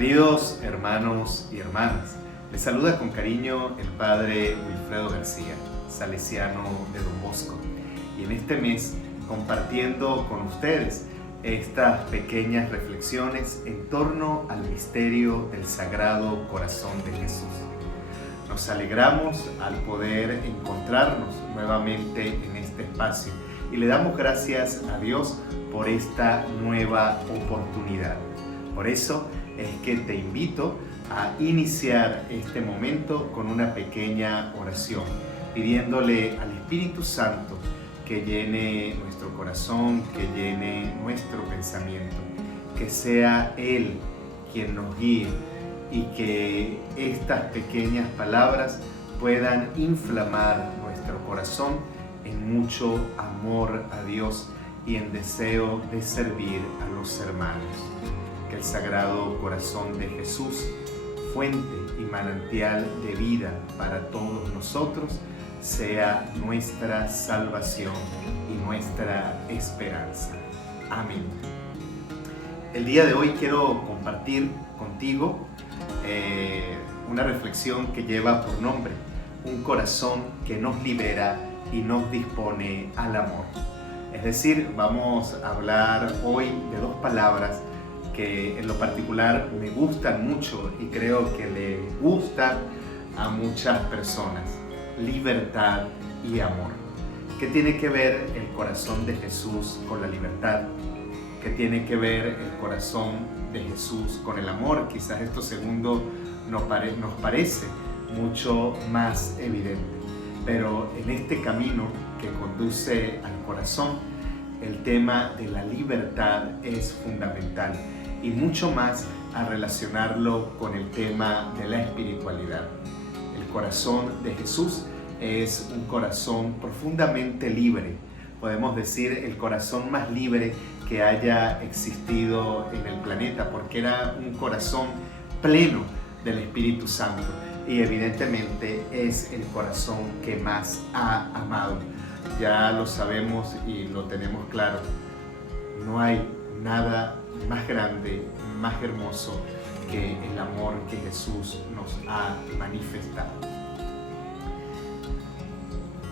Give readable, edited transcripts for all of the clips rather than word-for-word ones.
Queridos hermanos y hermanas, les saluda con cariño el Padre Wilfredo García, salesiano de Don Bosco, y en este mes compartiendo con ustedes estas pequeñas reflexiones en torno al misterio del Sagrado Corazón de Jesús. Nos alegramos al poder encontrarnos nuevamente en este espacio y le damos gracias a Dios por esta nueva oportunidad. Por eso es que te invito a iniciar este momento con una pequeña oración, pidiéndole al Espíritu Santo que llene nuestro corazón, que llene nuestro pensamiento, que sea Él quien nos guíe y que estas pequeñas palabras puedan inflamar nuestro corazón en mucho amor a Dios y en deseo de servir a los hermanos. Que el Sagrado Corazón de Jesús, fuente y manantial de vida para todos nosotros, sea nuestra salvación y nuestra esperanza. Amén. El día de hoy quiero compartir contigo una reflexión que lleva por nombre un corazón que nos libera y nos dispone al amor. Es decir, vamos a hablar hoy de dos palabras que en lo particular me gustan mucho y creo que le gustan a muchas personas: libertad y amor. ¿Qué tiene que ver el corazón de Jesús con la libertad? ¿Qué tiene que ver el corazón de Jesús con el amor? Quizás esto segundo nos parece mucho más evidente, pero en este camino que conduce al corazón, el tema de la libertad es fundamental, y mucho más a relacionarlo con el tema de la espiritualidad. El corazón de Jesús es un corazón profundamente libre, podemos decir el corazón más libre que haya existido en el planeta, porque era un corazón pleno del Espíritu Santo y evidentemente es el corazón que más ha amado. Ya lo sabemos y lo tenemos claro, no hay nada más grande, más hermoso que el amor que Jesús nos ha manifestado.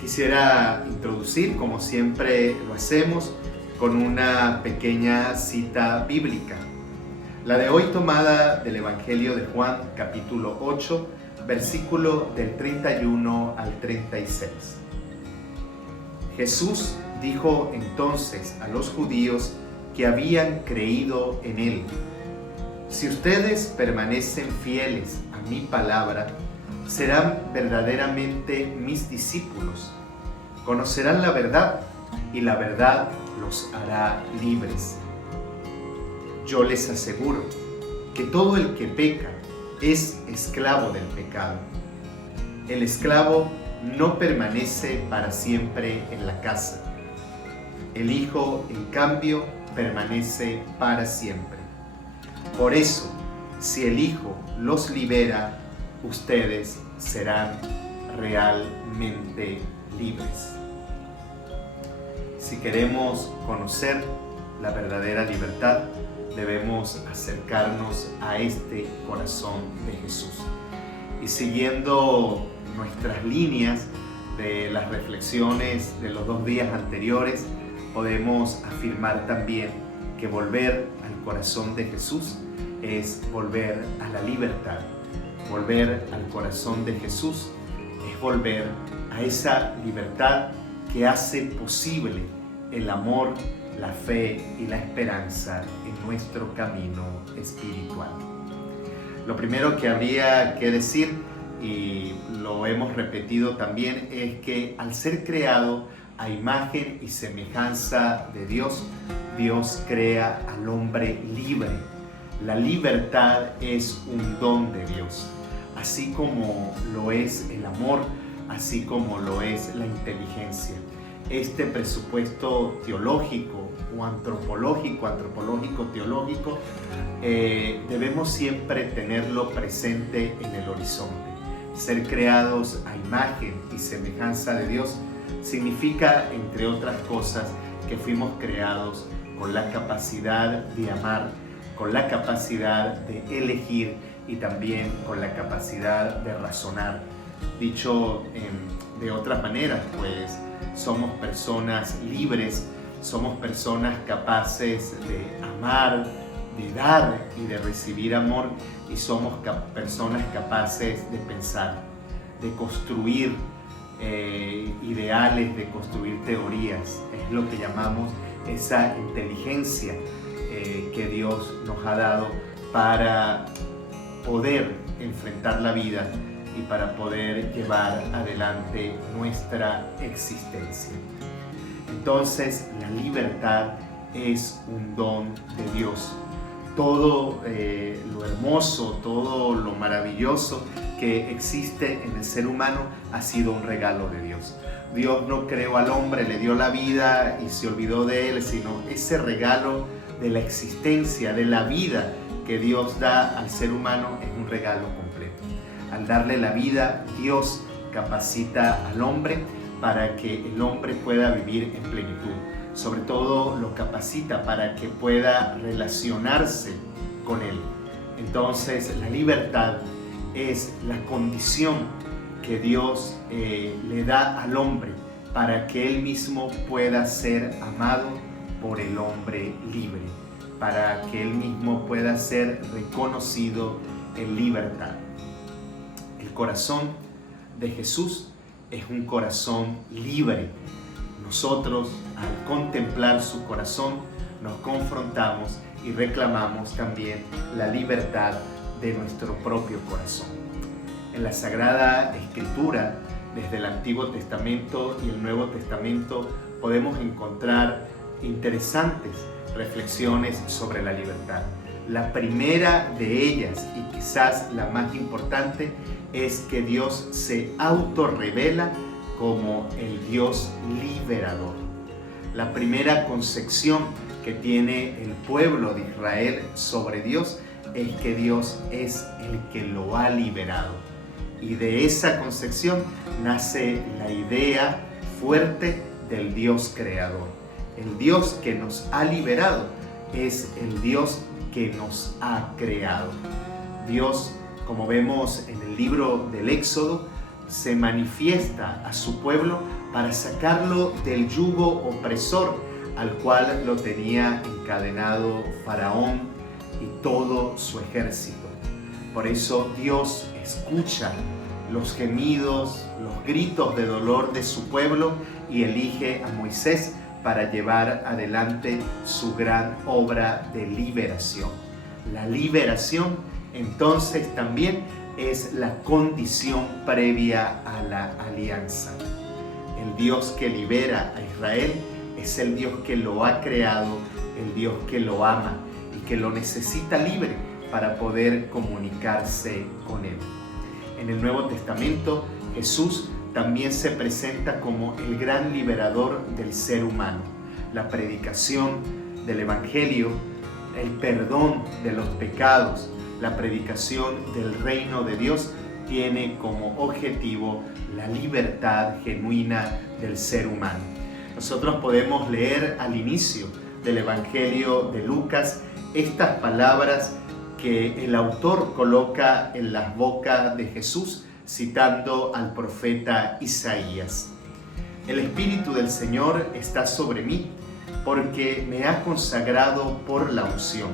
Quisiera introducir, como siempre lo hacemos, con una pequeña cita bíblica. La de hoy tomada del Evangelio de Juan, capítulo 8, versículo del 31 al 36. Jesús dijo entonces a los judíos que habían creído en Él: si ustedes permanecen fieles a mi palabra, serán verdaderamente mis discípulos. Conocerán la verdad y la verdad los hará libres. Yo les aseguro que todo el que peca es esclavo del pecado. El esclavo no permanece para siempre en la casa. El Hijo, en cambio, permanece para siempre. Por eso, si el Hijo los libera, ustedes serán realmente libres. Si queremos conocer la verdadera libertad, debemos acercarnos a este corazón de Jesús. Y siguiendo nuestras líneas de las reflexiones de los 2 días anteriores, podemos afirmar también que volver al corazón de Jesús es volver a la libertad. Volver al corazón de Jesús es volver a esa libertad que hace posible el amor, la fe y la esperanza en nuestro camino espiritual. Lo primero que habría que decir, y lo hemos repetido también, es que al ser creado a imagen y semejanza de Dios, Dios crea al hombre libre. La libertad es un don de Dios, así como lo es el amor, así como lo es la inteligencia. Este presupuesto teológico o antropológico-teológico debemos siempre tenerlo presente en el horizonte. Ser creados a imagen y semejanza de Dios significa, entre otras cosas, que fuimos creados con la capacidad de amar, con la capacidad de elegir y también con la capacidad de razonar. Dicho de otras maneras, pues somos personas libres, somos personas capaces de amar, de dar y de recibir amor, y somos personas capaces de pensar, de construir ideales, de construir teorías. Es lo que llamamos esa inteligencia que Dios nos ha dado para poder enfrentar la vida y para poder llevar adelante nuestra existencia. Entonces, la libertad es un don de Dios. Todo lo hermoso, todo lo maravilloso que existe en el ser humano ha sido un regalo de Dios. Dios no creó al hombre, le dio la vida y se olvidó de él, sino ese regalo de la existencia, de la vida que Dios da al ser humano es un regalo completo. Al darle la vida, Dios capacita al hombre para que el hombre pueda vivir en plenitud. Sobre todo lo capacita para que pueda relacionarse con Él. Entonces, la libertad es la condición que Dios le da al hombre para que Él mismo pueda ser amado por el hombre libre, para que Él mismo pueda ser reconocido en libertad. El corazón de Jesús es un corazón libre. Nosotros, al contemplar su corazón, nos confrontamos y reclamamos también la libertad de nuestro propio corazón. En la Sagrada Escritura, desde el Antiguo Testamento y el Nuevo Testamento, podemos encontrar interesantes reflexiones sobre la libertad. La primera de ellas, y quizás la más importante, es que Dios se autorrevela como el Dios liberador. La primera concepción que tiene el pueblo de Israel sobre Dios es que Dios es el que lo ha liberado. Y de esa concepción nace la idea fuerte del Dios creador. El Dios que nos ha liberado es el Dios que nos ha creado. Dios, como vemos en el libro del Éxodo, se manifiesta a su pueblo para sacarlo del yugo opresor al cual lo tenía encadenado Faraón y todo su ejército. Por eso Dios escucha los gemidos, los gritos de dolor de su pueblo y elige a Moisés para llevar adelante su gran obra de liberación. La liberación entonces también es la condición previa a la alianza. El Dios que libera a Israel es el Dios que lo ha creado, el Dios que lo ama y que lo necesita libre para poder comunicarse con Él. En el Nuevo Testamento, Jesús también se presenta como el gran liberador del ser humano. La predicación del Evangelio, el perdón de los pecados, la predicación del reino de Dios tiene como objetivo la libertad genuina del ser humano. Nosotros podemos leer al inicio del Evangelio de Lucas estas palabras que el autor coloca en las bocas de Jesús, citando al profeta Isaías. El Espíritu del Señor está sobre mí, porque me ha consagrado por la unción.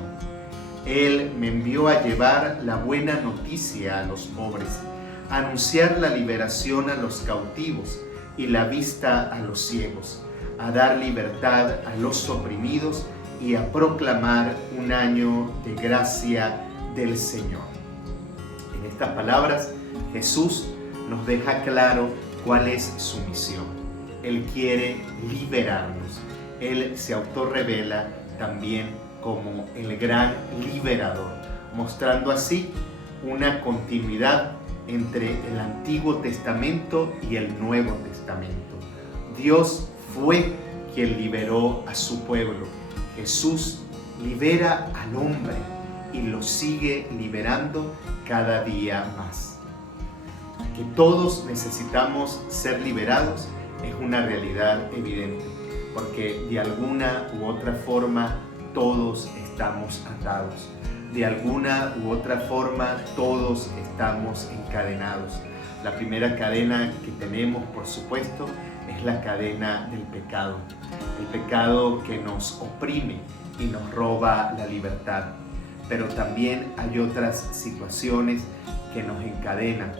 Él me envió a llevar la buena noticia a los pobres, a anunciar la liberación a los cautivos y la vista a los ciegos, a dar libertad a los oprimidos y a proclamar un año de gracia del Señor. En estas palabras, Jesús nos deja claro cuál es su misión. Él quiere liberarnos. Él se autorrevela también como el gran liberador, mostrando así una continuidad entre el Antiguo Testamento y el Nuevo Testamento. Dios fue quien liberó a su pueblo. Jesús libera al hombre y lo sigue liberando cada día más. Que todos necesitamos ser liberados es una realidad evidente, porque de alguna u otra forma todos estamos estamos atados. De alguna u otra forma, todos estamos encadenados. La primera cadena que tenemos, por supuesto, es la cadena del pecado. El pecado que nos oprime y nos roba la libertad. Pero también hay otras situaciones que nos encadenan.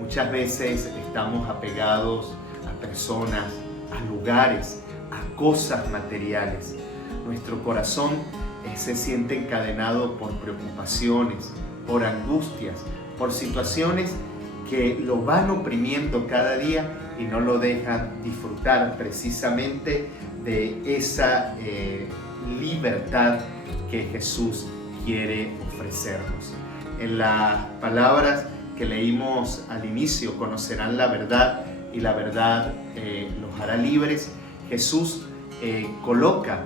Muchas veces estamos apegados a personas, a lugares, a cosas materiales. Nuestro corazón se siente encadenado por preocupaciones, por angustias, por situaciones que lo van oprimiendo cada día y no lo dejan disfrutar precisamente de esa libertad que Jesús quiere ofrecernos. En las palabras que leímos al inicio, conocerán la verdad y la verdad los hará libres. Jesús coloca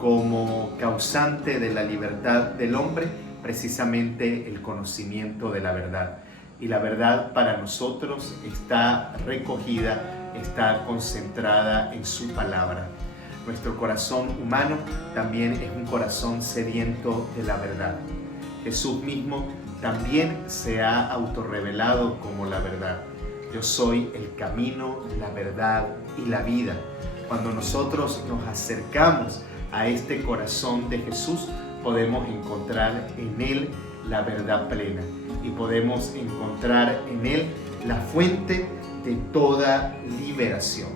como causante de la libertad del hombre precisamente el conocimiento de la verdad. Y la verdad para nosotros está recogida, está concentrada en su palabra. Nuestro corazón humano también es un corazón sediento de la verdad. Jesús mismo también se ha autorrevelado como la verdad. Yo soy el camino, la verdad y la vida. Cuando nosotros nos acercamos a este corazón de Jesús, podemos encontrar en Él la verdad plena y podemos encontrar en Él la fuente de toda liberación.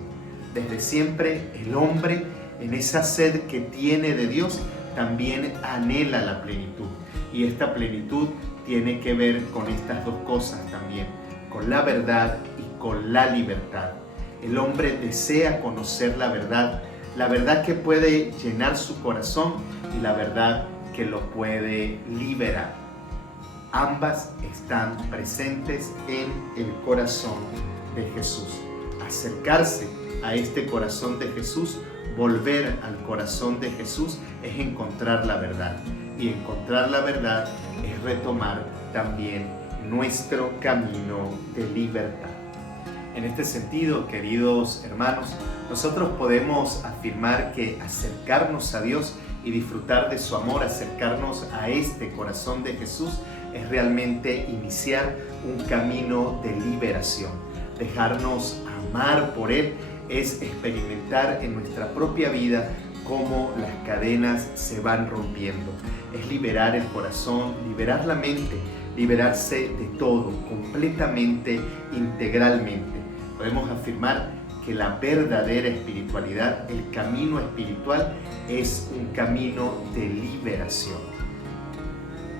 Desde siempre el hombre, en esa sed que tiene de Dios, también anhela la plenitud. Y esta plenitud tiene que ver con estas dos cosas también, con la verdad y con la libertad. El hombre desea conocer la verdad que puede llenar su corazón y la verdad que lo puede liberar. Ambas están presentes en el corazón de Jesús. Acercarse a este corazón de Jesús, volver al corazón de Jesús, es encontrar la verdad. Y encontrar la verdad es retomar también nuestro camino de libertad. En este sentido, queridos hermanos, nosotros podemos afirmar que acercarnos a Dios y disfrutar de su amor, acercarnos a este corazón de Jesús, es realmente iniciar un camino de liberación. Dejarnos amar por Él es experimentar en nuestra propia vida cómo las cadenas se van rompiendo. Es liberar el corazón, liberar la mente, liberarse de todo, completamente, integralmente. Podemos afirmar que la verdadera espiritualidad, el camino espiritual, es un camino de liberación.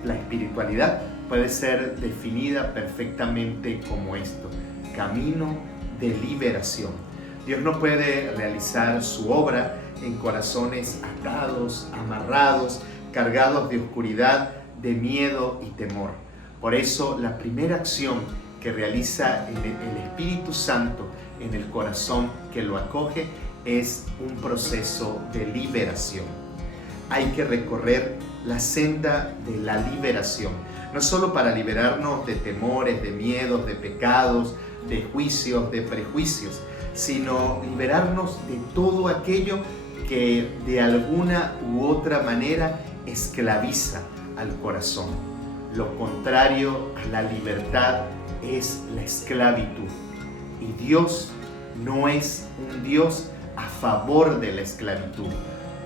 La espiritualidad puede ser definida perfectamente como esto: camino de liberación. Dios no puede realizar su obra en corazones atados, amarrados, cargados de oscuridad, de miedo y temor. Por eso, la primera acción que realiza el Espíritu Santo en el corazón que lo acoge es un proceso de liberación. Hay que recorrer la senda de la liberación, no solo para liberarnos de temores, de miedos, de pecados, de juicios, de prejuicios, sino liberarnos de todo aquello que de alguna u otra manera esclaviza al corazón. Lo contrario a la libertad es la esclavitud. Y Dios no es un Dios a favor de la esclavitud.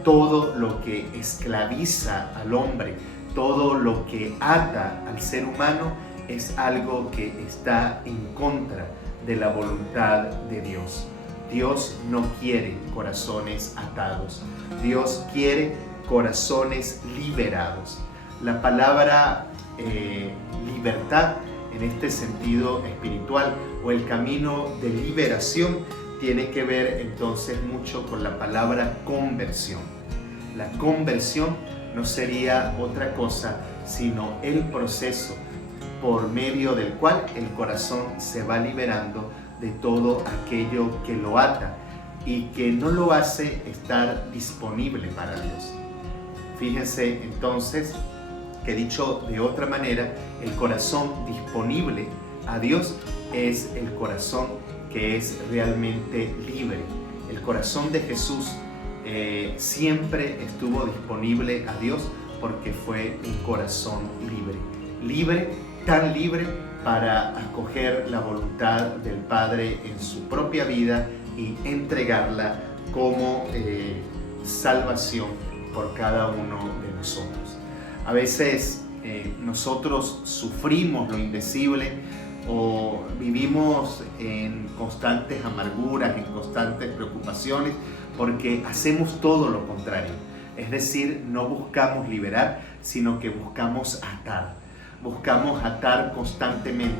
Todo lo que esclaviza al hombre, todo lo que ata al ser humano, es algo que está en contra de la voluntad de Dios. Dios no quiere corazones atados. Dios quiere corazones liberados. La palabra libertad en este sentido espiritual o el camino de liberación tiene que ver entonces mucho con la palabra conversión. La conversión no sería otra cosa sino el proceso por medio del cual el corazón se va liberando de todo aquello que lo ata y que no lo hace estar disponible para Dios. Fíjense entonces que, dicho de otra manera, el corazón disponible a Dios es el corazón que es realmente libre. El corazón de Jesús siempre estuvo disponible a Dios porque fue un corazón libre. Libre, tan libre para acoger la voluntad del Padre en su propia vida y entregarla como salvación por cada uno de nosotros. A veces nosotros sufrimos lo indecible o vivimos en constantes amarguras, en constantes preocupaciones, porque hacemos todo lo contrario. Es decir, no buscamos liberar, sino que buscamos atar constantemente.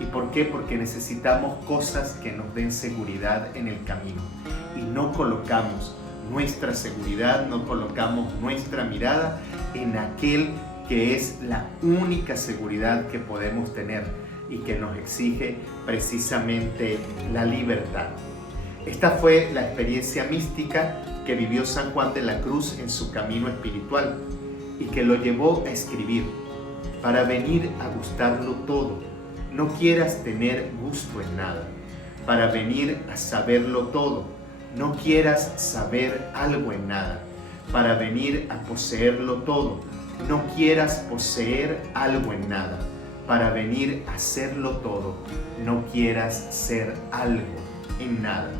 ¿Y por qué? Porque necesitamos cosas que nos den seguridad en el camino y no colocamos nuestra seguridad, no colocamos nuestra mirada en aquel que es la única seguridad que podemos tener y que nos exige precisamente la libertad. Esta fue la experiencia mística que vivió San Juan de la Cruz en su camino espiritual y que lo llevó a escribir: para venir a gustarlo todo, no quieras tener gusto en nada. Para venir a saberlo todo, no quieras saber algo en nada. Para venir a poseerlo todo, no quieras poseer algo en nada. Para venir a serlo todo, no quieras ser algo en nada.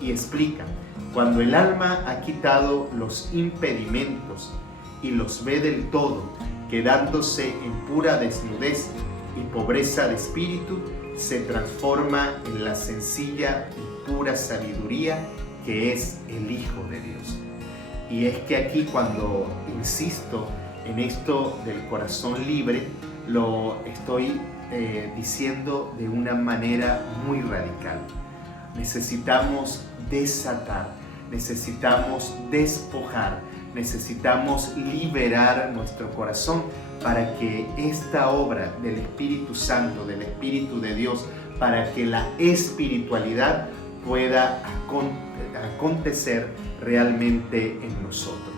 Y explica: cuando el alma ha quitado los impedimentos y los ve del todo, quedándose en pura desnudez y pobreza de espíritu, se transforma en la sencilla y pura sabiduría que es el Hijo de Dios. Y es que aquí, cuando insisto en esto del corazón libre, lo estoy diciendo de una manera muy radical. Necesitamos desatar, necesitamos despojar, necesitamos liberar nuestro corazón para que esta obra del Espíritu Santo, del Espíritu de Dios, para que la espiritualidad pueda acontecer realmente en nosotros.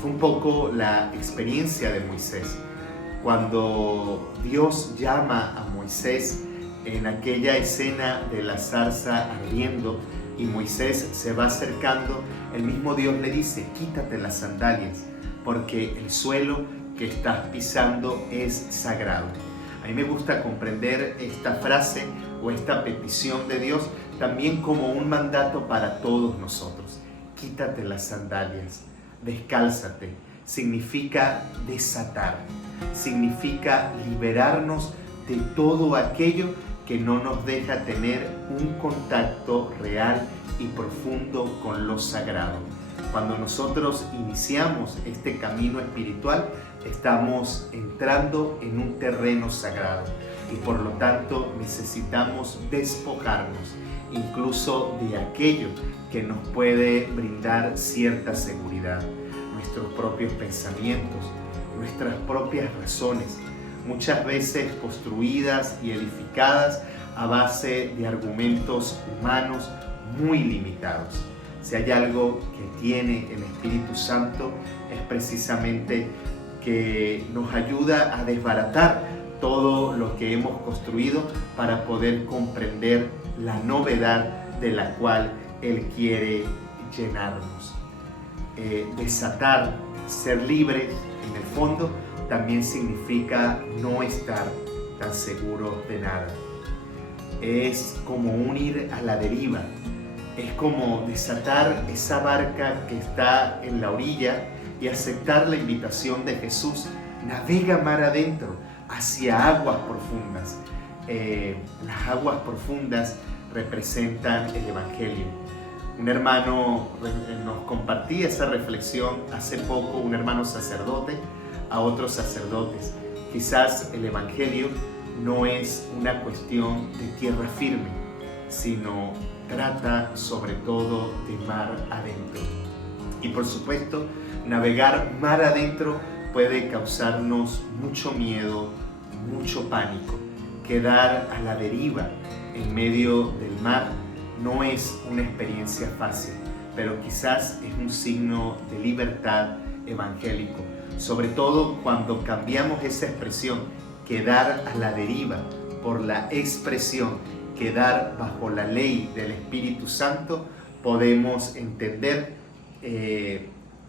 Fue un poco la experiencia de Moisés. Cuando Dios llama a Moisés en aquella escena de la zarza ardiendo y Moisés se va acercando, el mismo Dios le dice: quítate las sandalias, porque el suelo que estás pisando es sagrado. A mí me gusta comprender esta frase o esta petición de Dios también como un mandato para todos nosotros. Quítate las sandalias, descálzate. Significa desatar, significa liberarnos de todo aquello que no nos deja tener un contacto real y profundo con lo sagrado. Cuando nosotros iniciamos este camino espiritual, estamos entrando en un terreno sagrado y por lo tanto necesitamos despojarnos incluso de aquello que nos puede brindar cierta seguridad, nuestros propios pensamientos, nuestras propias razones, muchas veces construidas y edificadas a base de argumentos humanos muy limitados. Si hay algo que tiene el Espíritu Santo es precisamente que nos ayuda a desbaratar todo lo que hemos construido para poder comprender la novedad de la cual Él quiere llenarnos. Desatar, ser libres, en el fondo, también significa no estar tan seguros de nada. Es como un ir a la deriva. Es como desatar esa barca que está en la orilla y aceptar la invitación de Jesús: navega mar adentro, hacia aguas profundas. Las aguas profundas representan el Evangelio. Un hermano nos compartía esa reflexión hace poco, un hermano sacerdote, a otros sacerdotes. Quizás el Evangelio no es una cuestión de tierra firme, sino trata sobre todo de mar adentro. Y por supuesto, navegar mar adentro puede causarnos mucho miedo, mucho pánico. Quedar a la deriva en medio del mar no es una experiencia fácil, pero quizás es un signo de libertad evangélico, sobre todo cuando cambiamos esa expresión, quedar a la deriva, por la expresión quedar bajo la ley del Espíritu Santo. Podemos entender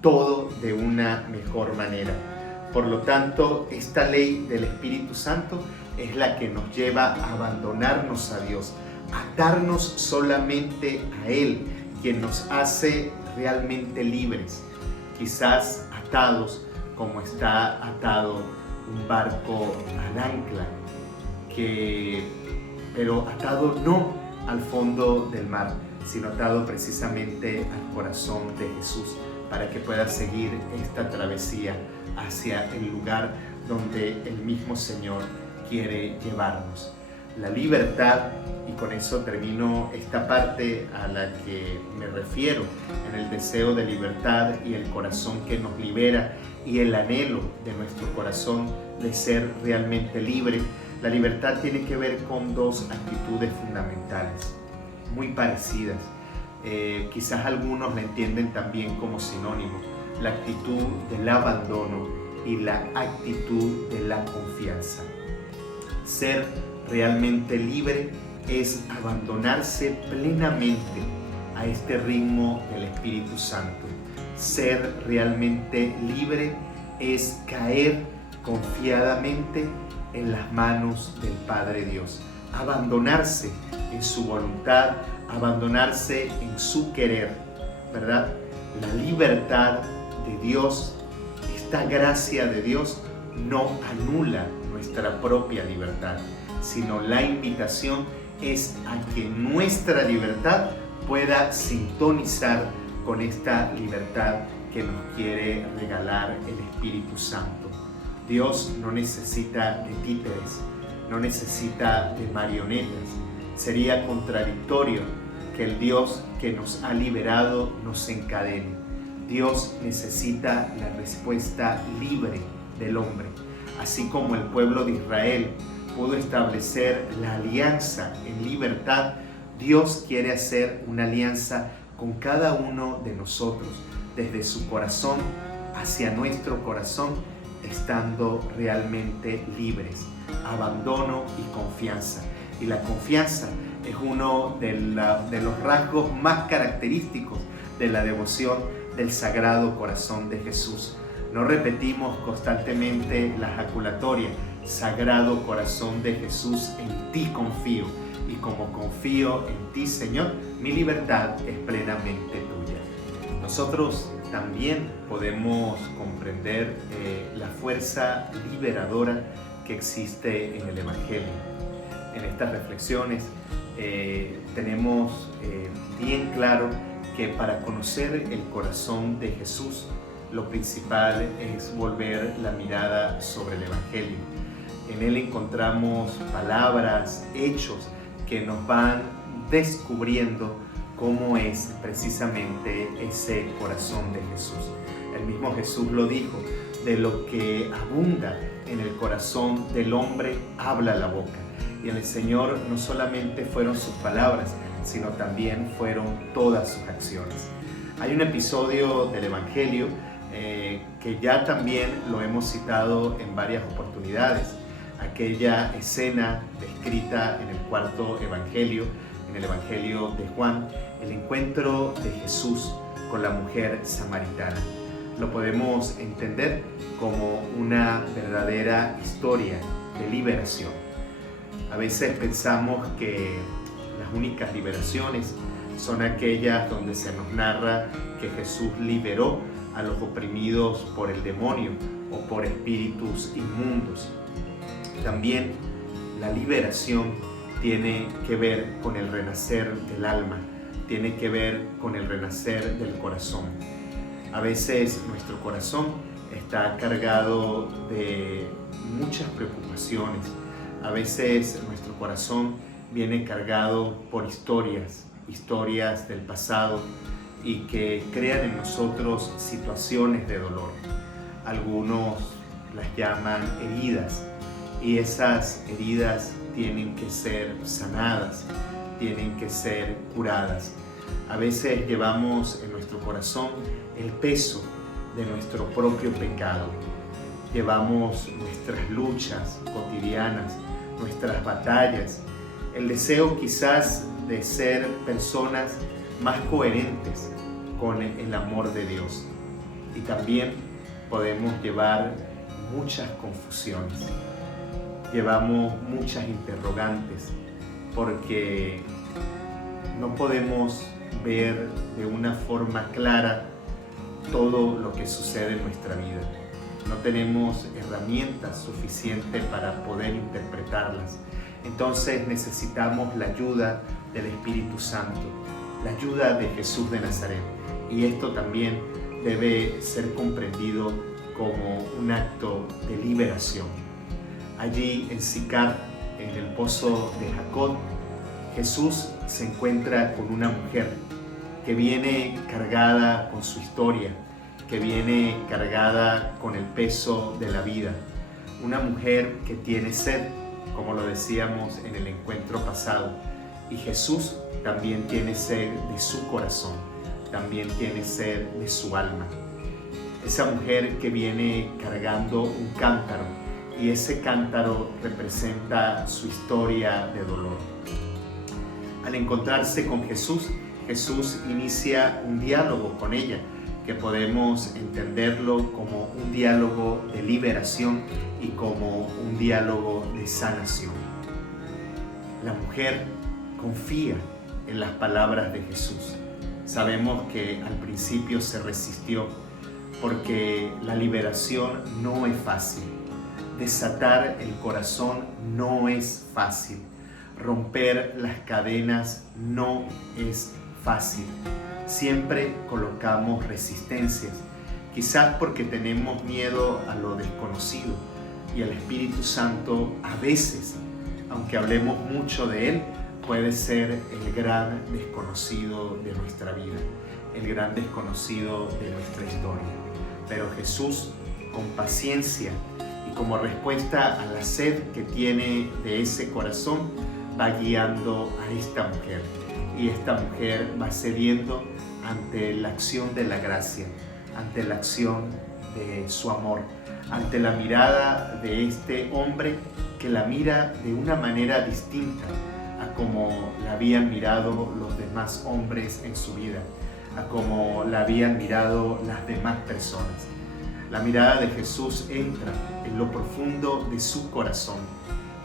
todo de una mejor manera. Por lo tanto, esta ley del Espíritu Santo es la que nos lleva a abandonarnos a Dios, a atarnos solamente a Él, quien nos hace realmente libres, quizás atados como está atado un barco al ancla, pero atado no al fondo del mar, sino atado precisamente al corazón de Jesús, para que pueda seguir esta travesía hacia el lugar donde el mismo Señor quiere llevarnos. La libertad, y con eso termino esta parte a la que me refiero, en el deseo de libertad y el corazón que nos libera y el anhelo de nuestro corazón de ser realmente libre. La libertad tiene que ver con dos actitudes fundamentales, muy parecidas. Quizás algunos la entienden también como sinónimo: la actitud del abandono y la actitud de la confianza. Ser realmente libre es abandonarse plenamente a este ritmo del Espíritu Santo. Ser realmente libre es caer confiadamente en las manos del Padre Dios, abandonarse en su voluntad, abandonarse en su querer, ¿verdad? La libertad de Dios, esta gracia de Dios, no anula nuestra propia libertad, sino la invitación es a que nuestra libertad pueda sintonizar con esta libertad que nos quiere regalar el Espíritu Santo. Dios no necesita de títeres, no necesita de marionetas. Sería contradictorio que el Dios que nos ha liberado nos encadene. Dios necesita la respuesta libre del hombre. Así como el pueblo de Israel pudo establecer la alianza en libertad, Dios quiere hacer una alianza con cada uno de nosotros, desde su corazón hacia nuestro corazón, estando realmente libres. Abandono y confianza. Y la confianza es uno de los rasgos más característicos de la devoción del Sagrado Corazón de Jesús. No repetimos constantemente la ejaculatoria: Sagrado Corazón de Jesús, en ti confío, y como confío en ti, Señor, mi libertad es plenamente tuya. Nosotros también podemos comprender la fuerza liberadora que existe en el Evangelio. En estas reflexiones tenemos bien claro que para conocer el corazón de Jesús, lo principal es volver la mirada sobre el Evangelio. En él encontramos palabras, hechos que nos van descubriendo cómo es precisamente ese corazón de Jesús. El mismo Jesús lo dijo: de lo que abunda en el corazón del hombre habla la boca. Y en el Señor no solamente fueron sus palabras, sino también fueron todas sus acciones. Hay un episodio del Evangelio que ya también lo hemos citado en varias oportunidades. Aquella escena descrita en el cuarto Evangelio, en el Evangelio de Juan, el encuentro de Jesús con la mujer samaritana. Lo podemos entender como una verdadera historia de liberación. A veces pensamos que las únicas liberaciones son aquellas donde se nos narra que Jesús liberó a los oprimidos por el demonio o por espíritus inmundos. También la liberación tiene que ver con el renacer del alma, tiene que ver con el renacer del corazón. A veces nuestro corazón está cargado de muchas preocupaciones. A veces nuestro corazón viene cargado por historias del pasado, y que crean en nosotros situaciones de dolor. Algunos las llaman heridas, y esas heridas tienen que ser sanadas, tienen que ser curadas. A veces llevamos en nuestro corazón el peso de nuestro propio pecado. Llevamos nuestras luchas cotidianas, nuestras batallas, el deseo quizás de ser personas más coherentes con el amor de Dios. y también podemos llevar muchas confusiones. Llevamos muchas interrogantes porque no podemos ver de una forma clara todo lo que sucede en nuestra vida. No tenemos herramientas suficientes para poder interpretarlas. Entonces necesitamos la ayuda del Espíritu Santo, la ayuda de Jesús de Nazaret. Y esto también debe ser comprendido como un acto de liberación. Allí en Sicar, en el pozo de Jacob, Jesús se encuentra con una mujer que viene cargada con su historia, que viene cargada con el peso de la vida. Una mujer que tiene sed, como lo decíamos en el encuentro pasado. Y Jesús también tiene sed de su corazón, también tiene sed de su alma. Esa mujer que viene cargando un cántaro, y ese cántaro representa su historia de dolor. Al encontrarse con Jesús, Jesús inicia un diálogo con ella, que podemos entenderlo como un diálogo de liberación y como un diálogo de sanación. La mujer confía en las palabras de Jesús. Sabemos que al principio se resistió porque la liberación no es fácil. Desatar el corazón no es fácil. Romper las cadenas no es fácil. Siempre colocamos resistencias, quizás porque tenemos miedo a lo desconocido, y el Espíritu Santo a veces, aunque hablemos mucho de Él, puede ser el gran desconocido de nuestra vida, el gran desconocido de nuestra historia. Pero Jesús, con paciencia y como respuesta a la sed que tiene de ese corazón, va guiando a esta mujer. Y esta mujer va cediendo ante la acción de la gracia, ante la acción de su amor, ante la mirada de este hombre que la mira de una manera distinta a como la habían mirado los demás hombres en su vida, a como la habían mirado las demás personas. La mirada de Jesús entra en lo profundo de su corazón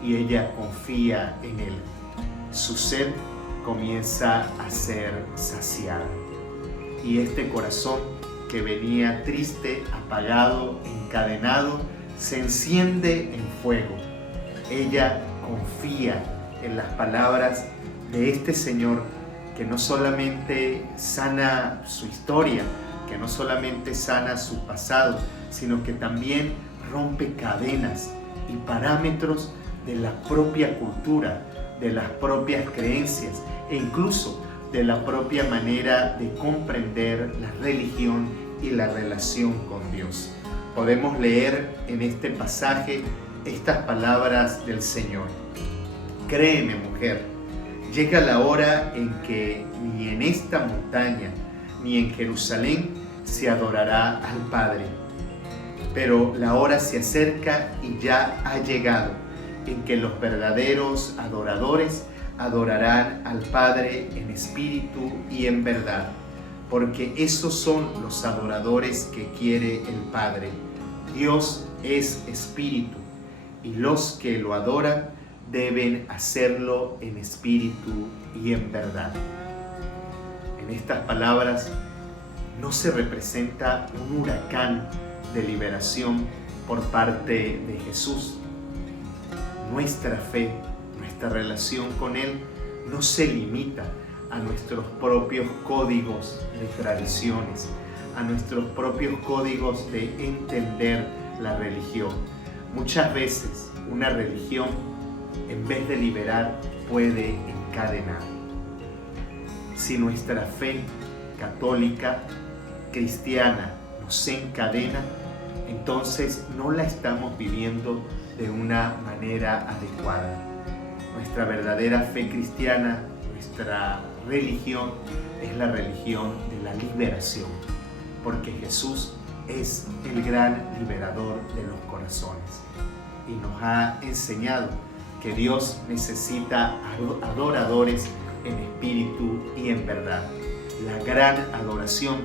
y ella confía en Él. Su sed comienza a ser saciada. Y este corazón que venía triste, apagado, encadenado, se enciende en fuego. Ella confía en las palabras de este Señor que no solamente sana su historia, que no solamente sana su pasado, sino que también rompe cadenas y parámetros de la propia cultura, de las propias creencias e incluso de la propia manera de comprender la religión y la relación con Dios. Podemos leer en este pasaje estas palabras del Señor. Créeme, mujer, llega la hora en que ni en esta montaña ni en Jerusalén se adorará al Padre. Pero la hora se acerca y ya ha llegado, en que los verdaderos adoradores adorarán al Padre en espíritu y en verdad, porque esos son los adoradores que quiere el Padre. Dios es espíritu, y los que lo adoran deben hacerlo en espíritu y en verdad. En estas palabras no se representa un huracán de liberación por parte de Jesús. Nuestra fe, nuestra relación con Él no se limita a nuestros propios códigos de tradiciones, a nuestros propios códigos de entender la religión. Muchas veces una religión, en vez de liberar, puede encadenar. Si nuestra fe católica, cristiana, nos encadena, entonces no la estamos viviendo de una manera adecuada. Nuestra verdadera fe cristiana, nuestra religión, es la religión de la liberación, porque Jesús es el gran liberador de los corazones y nos ha enseñado que Dios necesita adoradores en espíritu y en verdad. La gran adoración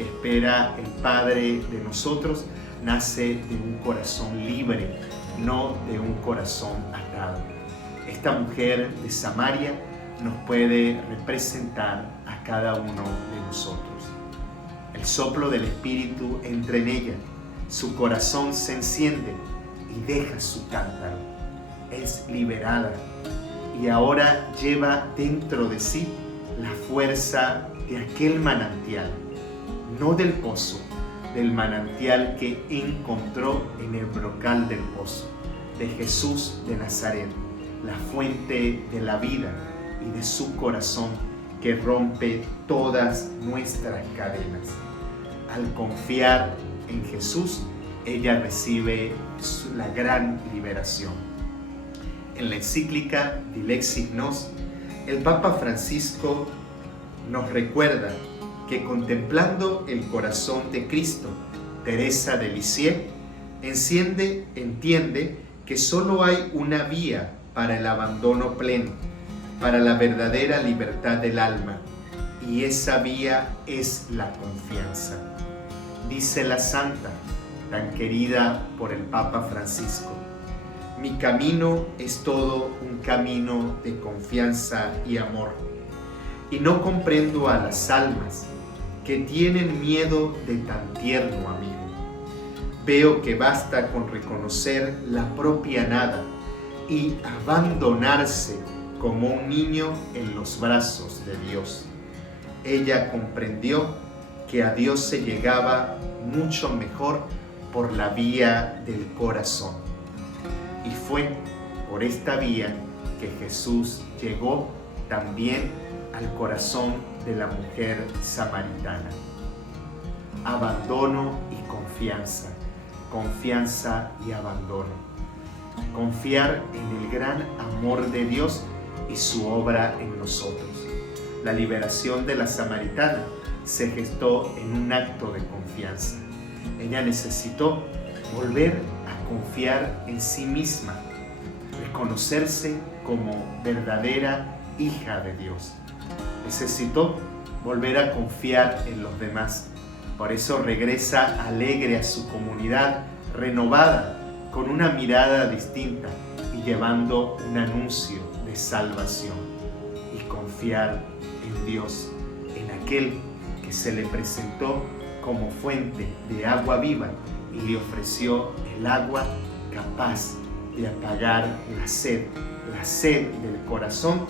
que espera el Padre de nosotros nace de un corazón libre, no de un corazón atado. Esta mujer de Samaria nos puede representar a cada uno de nosotros. El soplo del Espíritu entra en ella, su corazón se enciende y deja su cántaro. Es liberada y ahora lleva dentro de sí la fuerza de aquel manantial, no del pozo, del manantial que encontró en el brocal del pozo, de Jesús de Nazaret, la fuente de la vida y de su corazón que rompe todas nuestras cadenas. Al confiar en Jesús, ella recibe la gran liberación. En la encíclica Dilexis Nos, el Papa Francisco nos recuerda que contemplando el corazón de Cristo, Teresa de Lisieux entiende que solo hay una vía para el abandono pleno, para la verdadera libertad del alma, y esa vía es la confianza. Dice la santa, tan querida por el Papa Francisco: mi camino es todo un camino de confianza y amor, y no comprendo a las almas que tienen miedo de tan tierno amigo. Veo que basta con reconocer la propia nada y abandonarse como un niño en los brazos de Dios. Ella comprendió que a Dios se llegaba mucho mejor por la vía del corazón. Y fue por esta vía que Jesús llegó también al corazón de la mujer samaritana. Abandono y confianza, confianza y abandono. Confiar en el gran amor de Dios y su obra en nosotros. La liberación de la samaritana se gestó en un acto de confianza. Ella necesitó volver a confiar en sí misma, reconocerse como verdadera hija de Dios. Necesitó volver a confiar en los demás. Por eso regresa alegre a su comunidad, renovada, con una mirada distinta y llevando un anuncio de salvación. Y confiar en Dios, en aquel que se le presentó como fuente de agua viva y le ofreció el agua capaz de apagar la sed del corazón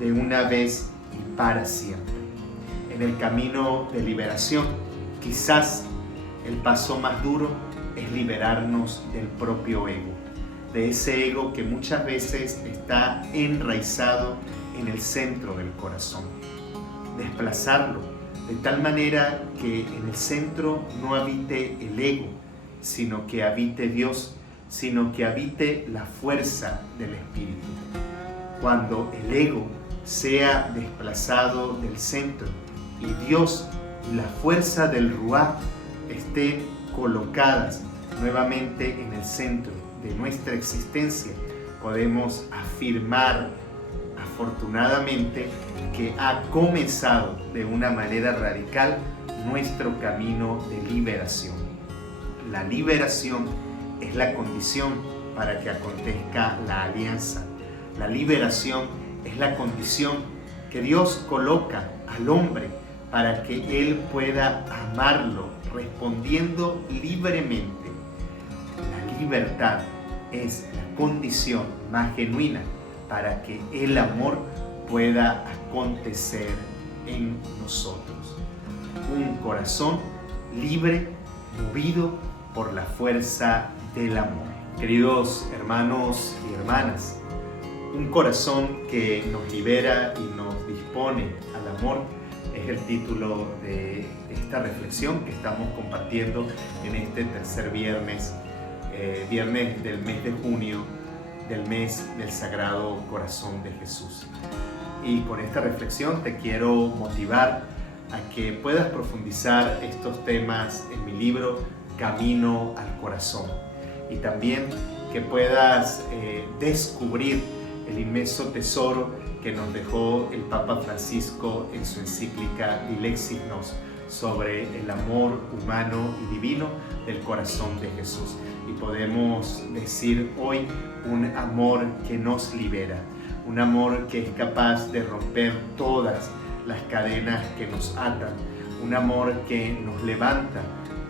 de una vez y para siempre. En el camino de liberación, quizás el paso más duro es liberarnos del propio ego, de ese ego que muchas veces está enraizado en el centro del corazón. Desplazarlo de tal manera que en el centro no habite el ego, sino que habite Dios, sino que habite la fuerza del Espíritu. Cuando el ego sea desplazado del centro y Dios y la fuerza del Ruach estén colocadas nuevamente en el centro de nuestra existencia, podemos afirmar afortunadamente que ha comenzado de una manera radical nuestro camino de liberación. La liberación es la condición para que acontezca la alianza. La liberación es la condición que Dios coloca al hombre para que él pueda amarlo respondiendo libremente. La libertad es la condición más genuina para que el amor pueda acontecer en nosotros. Un corazón libre, movido por la fuerza del amor. Queridos hermanos y hermanas, un corazón que nos libera y nos dispone al amor es el título de esta reflexión que estamos compartiendo en este tercer viernes del mes de junio, del mes del Sagrado Corazón de Jesús. Y con esta reflexión te quiero motivar a que puedas profundizar estos temas en mi libro Camino al Corazón, y también que puedas descubrir el inmenso tesoro que nos dejó el Papa Francisco en su encíclica Dilexis Nos sobre el amor humano y divino del corazón de Jesús. Y podemos decir hoy un amor que nos libera, un amor que es capaz de romper todas las cadenas que nos atan, un amor que nos levanta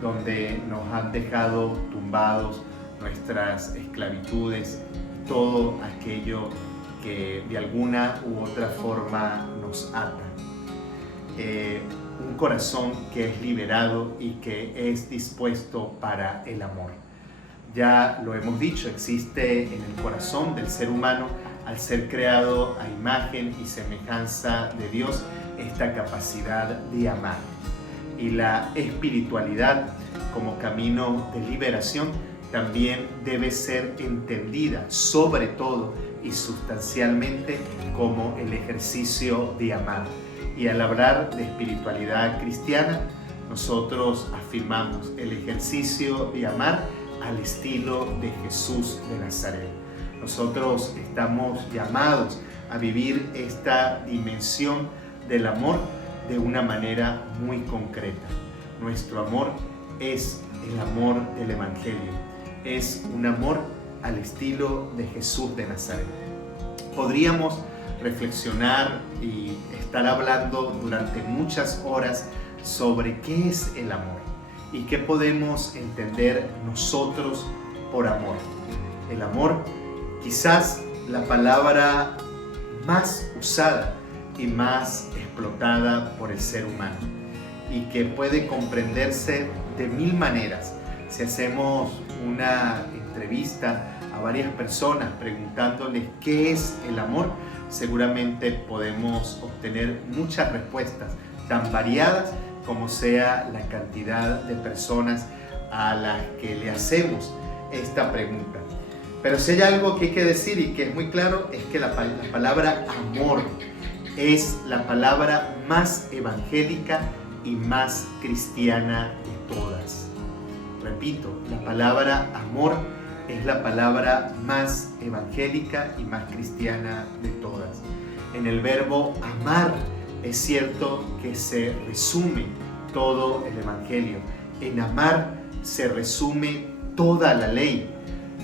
donde nos han dejado tumbados nuestras esclavitudes, todo aquello que de alguna u otra forma nos ata. Un corazón que es liberado y que es dispuesto para el amor. Ya lo hemos dicho, existe en el corazón del ser humano, al ser creado a imagen y semejanza de Dios, esta capacidad de amar. Y la espiritualidad como camino de liberación también debe ser entendida sobre todo y sustancialmente como el ejercicio de amar. Y al hablar de espiritualidad cristiana, nosotros afirmamos el ejercicio de amar al estilo de Jesús de Nazaret. Nosotros estamos llamados a vivir esta dimensión del amor de una manera muy concreta. Nuestro amor es el amor del Evangelio, es un amor al estilo de Jesús de Nazaret. Podríamos reflexionar y estar hablando durante muchas horas sobre qué es el amor y qué podemos entender nosotros por amor. El amor, quizás la palabra más usada y más explotada por el ser humano y que puede comprenderse de mil maneras. Si hacemos una entrevista a varias personas preguntándoles qué es el amor, seguramente podemos obtener muchas respuestas tan variadas como sea la cantidad de personas a las que le hacemos esta pregunta. Pero si hay algo que hay que decir y que es muy claro, es que la palabra amor es la palabra más evangélica y más cristiana de todas. Repito, la palabra amor es la palabra más evangélica y más cristiana de todas. En el verbo amar es cierto que se resume todo el evangelio. En amar se resume toda la ley.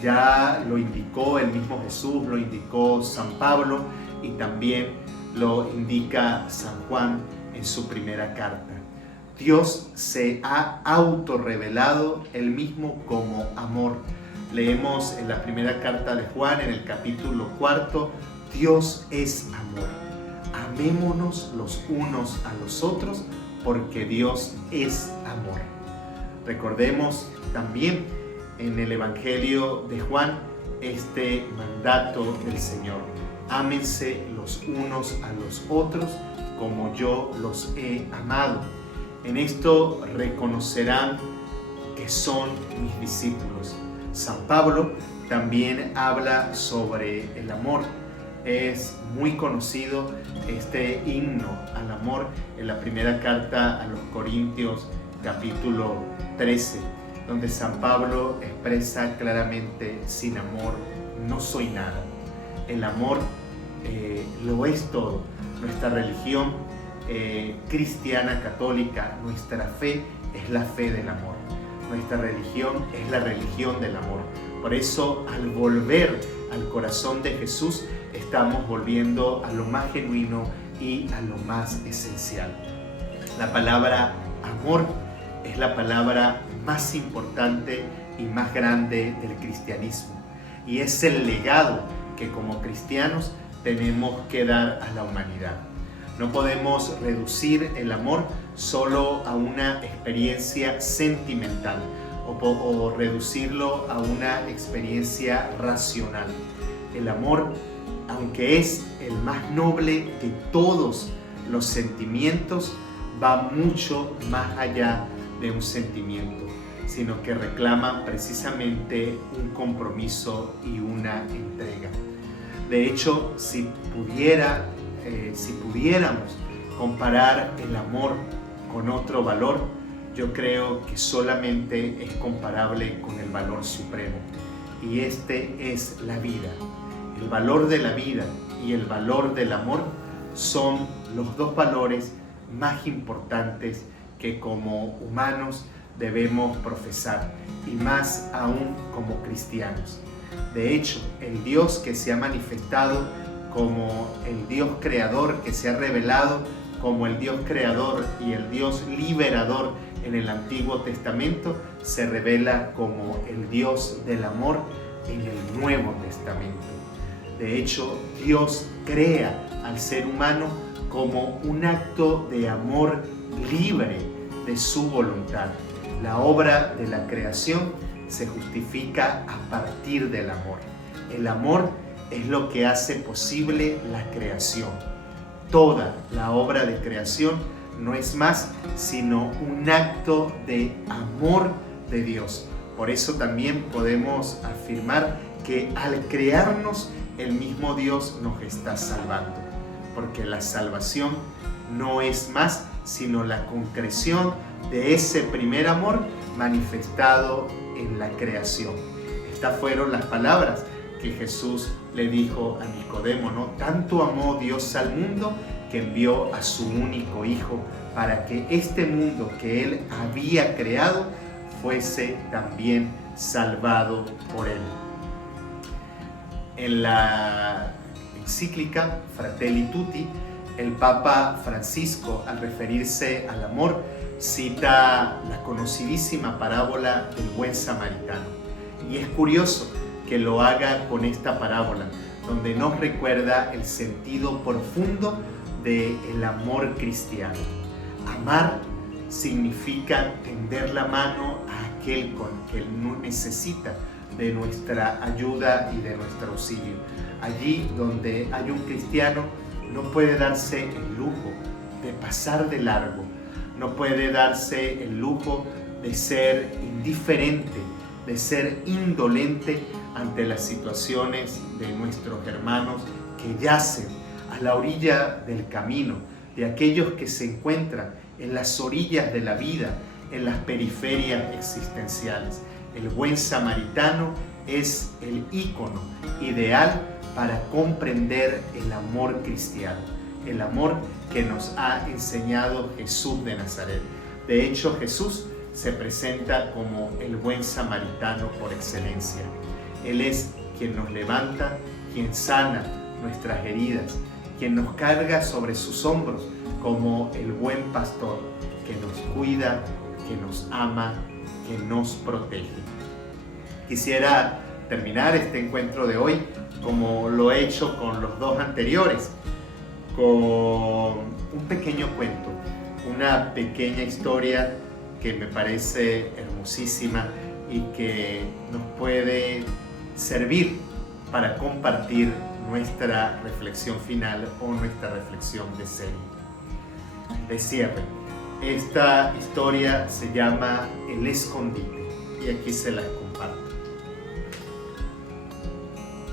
Ya lo indicó el mismo Jesús, lo indicó San Pablo y también lo indica San Juan en su primera carta. Dios se ha autorrevelado él mismo como amor. Leemos en la primera carta de Juan, en el capítulo 4, Dios es amor. Amémonos los unos a los otros porque Dios es amor. Recordemos también en el Evangelio de Juan este mandato del Señor. Ámense los unos a los otros como yo los he amado. En esto reconocerán que son mis discípulos. San Pablo también habla sobre el amor. Es muy conocido este himno al amor en la primera carta a los Corintios, capítulo 13, donde San Pablo expresa claramente: sin amor no soy nada. El amor lo es todo. Nuestra religión cristiana católica, nuestra fe es la fe del amor. Nuestra religión es la religión del amor. Por eso, al volver al corazón de Jesús, estamos volviendo a lo más genuino y a lo más esencial. La palabra amor es la palabra más importante y más grande del cristianismo. Y es el legado que como cristianos tenemos que dar a la humanidad. No podemos reducir el amor solo a una experiencia sentimental o reducirlo a una experiencia racional. El amor, aunque es el más noble de todos los sentimientos, va mucho más allá de un sentimiento, sino que reclama precisamente un compromiso y una entrega. De hecho, si pudiéramos comparar el amor con otro valor, yo creo que solamente es comparable con el valor supremo, y este es la vida. El valor de la vida y el valor del amor son los dos valores más importantes que como humanos debemos profesar, y más aún como cristianos. De hecho, el Dios que se ha manifestado como el Dios creador, que se ha revelado como el Dios creador y el Dios liberador en el Antiguo Testamento, se revela como el Dios del amor en el Nuevo Testamento. De hecho, Dios crea al ser humano como un acto de amor libre de su voluntad. La obra de la creación se justifica a partir del amor. El amor es lo que hace posible la creación. Toda la obra de creación no es más sino un acto de amor de Dios. Por eso también podemos afirmar que al crearnos, el mismo Dios nos está salvando, porque la salvación no es más sino la concreción de ese primer amor manifestado en la creación. Estas fueron las palabras que Jesús le dijo a Nicodemo, ¿no? Tanto amó Dios al mundo que envió a su único Hijo para que este mundo que Él había creado fuese también salvado por Él. En la encíclica Fratelli Tutti, el Papa Francisco, al referirse al amor, cita la conocidísima parábola del buen samaritano. Y es curioso que lo haga con esta parábola, donde nos recuerda el sentido profundo del amor cristiano. Amar significa tender la mano a aquel con que no necesita de nuestra ayuda y de nuestro auxilio. Allí donde hay un cristiano, no puede darse el lujo de pasar de largo, no puede darse el lujo de ser indiferente, de ser indolente ante las situaciones de nuestros hermanos que yacen a la orilla del camino, de aquellos que se encuentran en las orillas de la vida, en las periferias existenciales. El buen samaritano es el ícono ideal para comprender el amor cristiano, el amor que nos ha enseñado Jesús de Nazaret. De hecho, Jesús se presenta como el buen samaritano por excelencia. Él es quien nos levanta, quien sana nuestras heridas, quien nos carga sobre sus hombros como el buen pastor que nos cuida, que nos ama, que nos protege. Quisiera terminar este encuentro de hoy como lo he hecho con los dos anteriores, con un pequeño cuento, una pequeña historia que me parece hermosísima y que nos puede servir para compartir nuestra reflexión final o nuestra reflexión de serie. De cierre, esta historia se llama El Escondite y aquí se las comparto.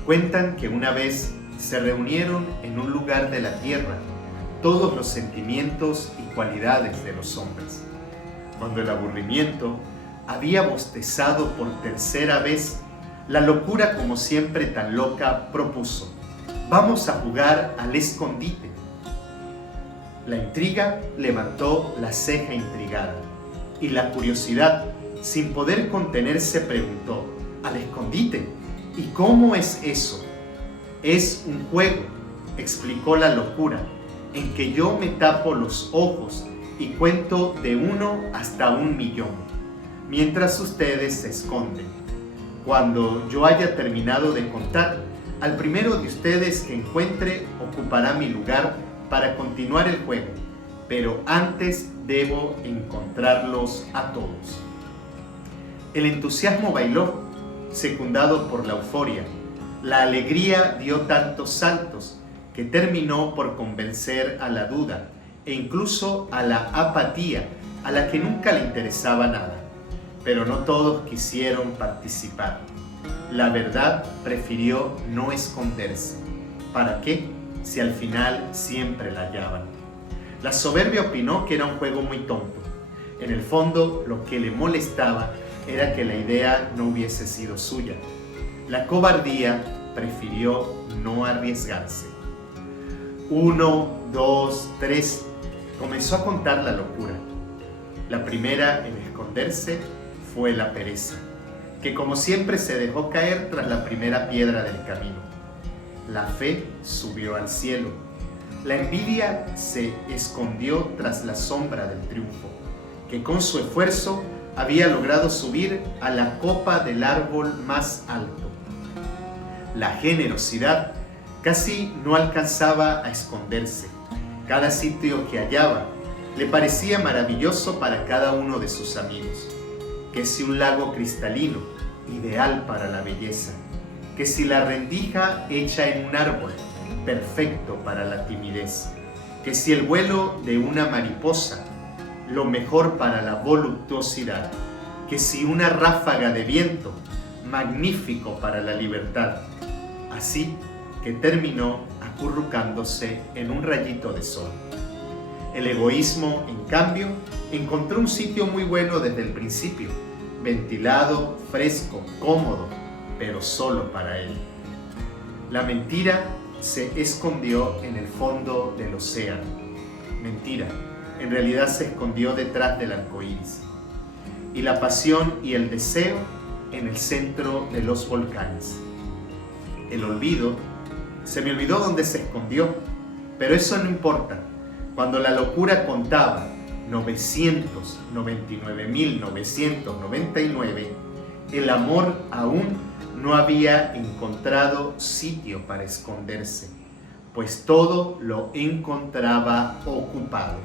Cuentan que una vez se reunieron en un lugar de la tierra todos los sentimientos y cualidades de los hombres. Cuando el aburrimiento había bostezado por tercera vez, la locura, como siempre tan loca, propuso: vamos a jugar al escondite. La intriga levantó la ceja intrigada y la curiosidad, sin poder contenerse, preguntó: ¿al escondite? ¿Y cómo es eso? Es un juego, explicó la locura, en que yo me tapo los ojos y cuento de 1 hasta 1.000.000, mientras ustedes se esconden. Cuando yo haya terminado de contar, al primero de ustedes que encuentre ocupará mi lugar para continuar el juego, pero antes debo encontrarlos a todos. El entusiasmo bailó, secundado por la euforia. La alegría dio tantos saltos que terminó por convencer a la duda e incluso a la apatía, a la que nunca le interesaba nada. Pero no todos quisieron participar. La verdad prefirió no esconderse. ¿Para qué? Si al final siempre la hallaban. La soberbia opinó que era un juego muy tonto. En el fondo, lo que le molestaba era que la idea no hubiese sido suya. La cobardía prefirió no arriesgarse. 1, 2, 3. Comenzó a contar la locura. La primera en esconderse fue la pereza, que como siempre se dejó caer tras la primera piedra del camino. La fe subió al cielo. La envidia se escondió tras la sombra del triunfo, que con su esfuerzo había logrado subir a la copa del árbol más alto. La generosidad casi no alcanzaba a esconderse. Cada sitio que hallaba le parecía maravilloso para cada uno de sus amigos. Que si un lago cristalino, ideal para la belleza. Que si la rendija hecha en un árbol, perfecto para la timidez. Que si el vuelo de una mariposa, lo mejor para la voluptuosidad. Que si una ráfaga de viento, magnífico para la libertad. Así que terminó acurrucándose en un rayito de sol. El egoísmo, en cambio, encontró un sitio muy bueno desde el principio, ventilado, fresco, cómodo, pero solo para él. La mentira se escondió en el fondo del océano. Mentira, en realidad se escondió detrás del arco iris. Y la pasión y el deseo en el centro de los volcanes. El olvido, se me olvidó dónde se escondió, pero eso no importa. Cuando la locura contaba 999.999, el amor aún no había encontrado sitio para esconderse, pues todo lo encontraba ocupado,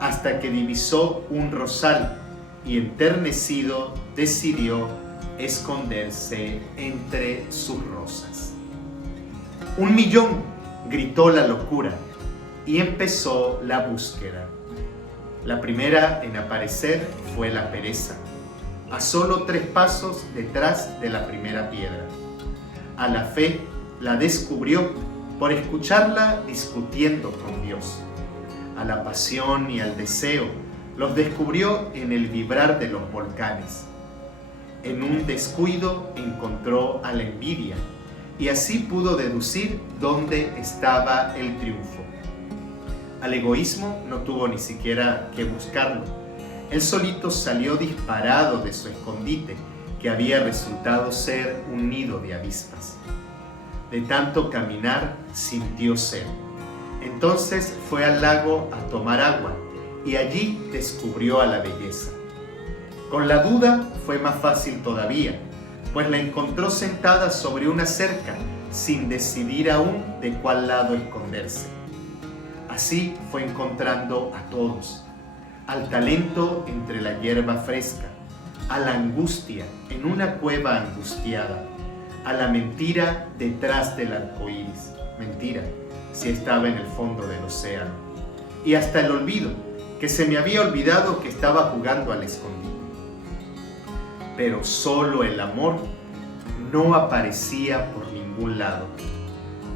hasta que divisó un rosal y enternecido decidió esconderse entre sus rosas. 1.000.000, gritó la locura, y empezó la búsqueda. La primera en aparecer fue la pereza, a solo 3 pasos detrás de la primera piedra. A la fe la descubrió por escucharla discutiendo con Dios. A la pasión y al deseo los descubrió en el vibrar de los volcanes. En un descuido encontró a la envidia y así pudo deducir dónde estaba el triunfo. Al egoísmo no tuvo ni siquiera que buscarlo. Él solito salió disparado de su escondite, que había resultado ser un nido de avispas. De tanto caminar, sintió sed. Entonces fue al lago a tomar agua y allí descubrió a la belleza. Con la duda fue más fácil todavía, pues la encontró sentada sobre una cerca, sin decidir aún de cuál lado esconderse. Así fue encontrando a todos, al talento entre la hierba fresca, a la angustia en una cueva angustiada, a la mentira detrás del arco iris, mentira si estaba en el fondo del océano, y hasta el olvido, que se me había olvidado que estaba jugando al escondite. Pero solo el amor no aparecía por ningún lado.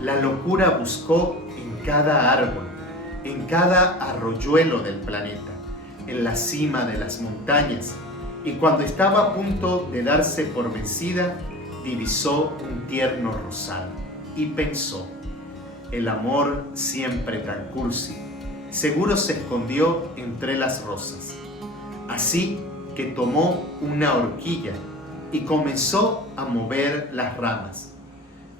La locura buscó en cada árbol, en cada arroyuelo del planeta, en la cima de las montañas, y cuando estaba a punto de darse por vencida, divisó un tierno rosal y pensó: el amor siempre tan cursi, seguro se escondió entre las rosas. Así que tomó una horquilla y comenzó a mover las ramas,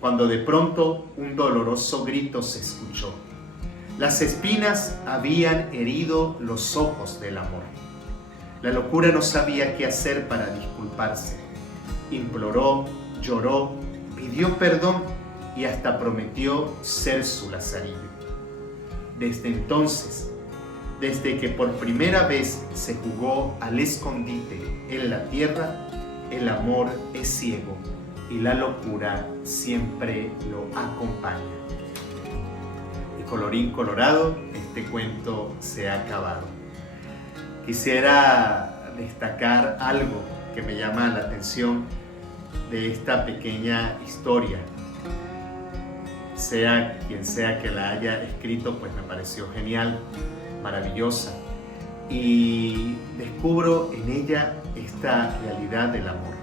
cuando de pronto un doloroso grito se escuchó. Las espinas habían herido los ojos del amor. La locura no sabía qué hacer para disculparse. Imploró, lloró, pidió perdón y hasta prometió ser su lazarillo. Desde entonces, desde que por primera vez se jugó al escondite en la tierra, el amor es ciego y la locura siempre lo acompaña. Y colorín colorado, este cuento se ha acabado. Quisiera destacar algo que me llama la atención de esta pequeña historia. Sea quien sea que la haya escrito, pues me pareció genial, maravillosa. Y descubro en ella esta realidad del amor.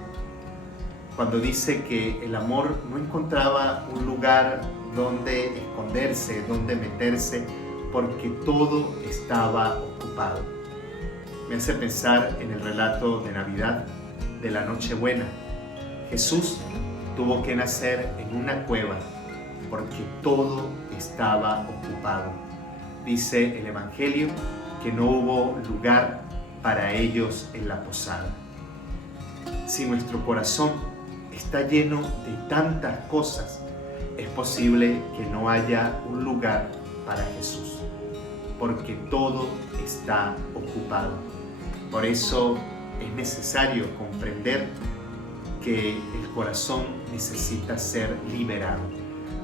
Cuando dice que el amor no encontraba un lugar donde esconderse, donde meterse, porque todo estaba ocupado. me hace pensar en el relato de Navidad, de la Nochebuena. Jesús tuvo que nacer en una cueva porque todo estaba ocupado. Dice el Evangelio que no hubo lugar para ellos en la posada. Si nuestro corazón está lleno de tantas cosas, es posible que no haya un lugar para Jesús, porque todo está ocupado. Por eso es necesario comprender que el corazón necesita ser liberado.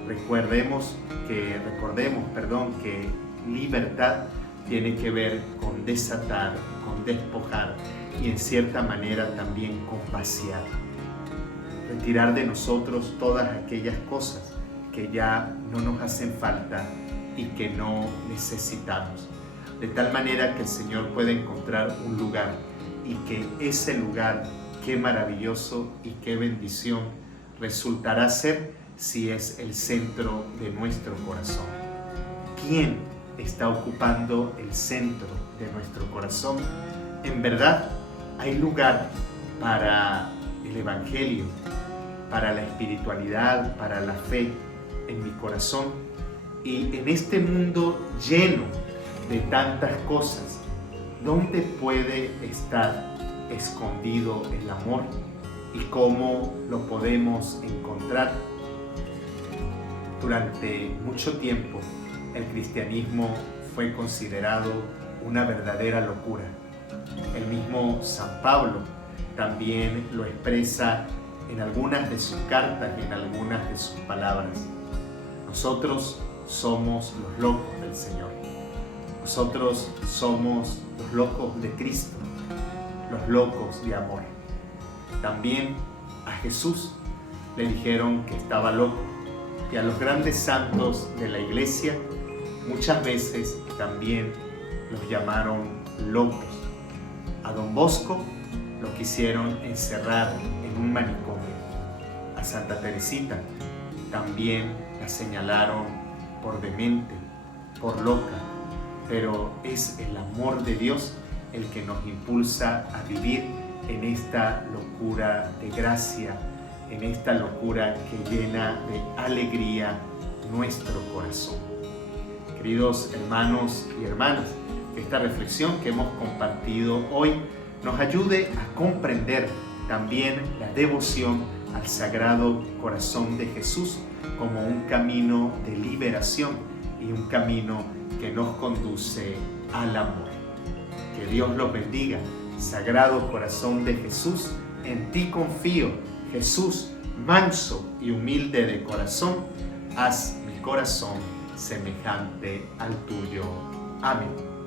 Recordemos que libertad tiene que ver con desatar, con despojar y en cierta manera también con vaciar. Retirar de nosotros todas aquellas cosas que ya no nos hacen falta y que no necesitamos. De tal manera que el Señor pueda encontrar un lugar y que ese lugar, qué maravilloso y qué bendición resultará ser si es el centro de nuestro corazón. ¿Quién está ocupando el centro de nuestro corazón? En verdad, hay lugar para el Evangelio, para la espiritualidad, para la fe en mi corazón. Y en este mundo lleno de tantas cosas, ¿dónde puede estar escondido el amor y cómo lo podemos encontrar? Durante mucho tiempo, el cristianismo fue considerado una verdadera locura. El mismo San Pablo también lo expresa en algunas de sus cartas y en algunas de sus palabras. Nosotros somos los locos del Señor. Nosotros somos los locos de Cristo, los locos de amor. También a Jesús le dijeron que estaba loco, y a los grandes santos de la Iglesia muchas veces también los llamaron locos. A Don Bosco lo quisieron encerrar en un manicomio. A Santa Teresita también la señalaron por demente, por loca, pero es el amor de Dios el que nos impulsa a vivir en esta locura de gracia, en esta locura que llena de alegría nuestro corazón. Queridos hermanos y hermanas, que esta reflexión que hemos compartido hoy nos ayude a comprender también la devoción al Sagrado Corazón de Jesús como un camino de liberación y un camino que nos conduce al amor. Que Dios los bendiga. Sagrado Corazón de Jesús, en ti confío. Jesús, manso y humilde de corazón, haz mi corazón semejante al tuyo. Amén.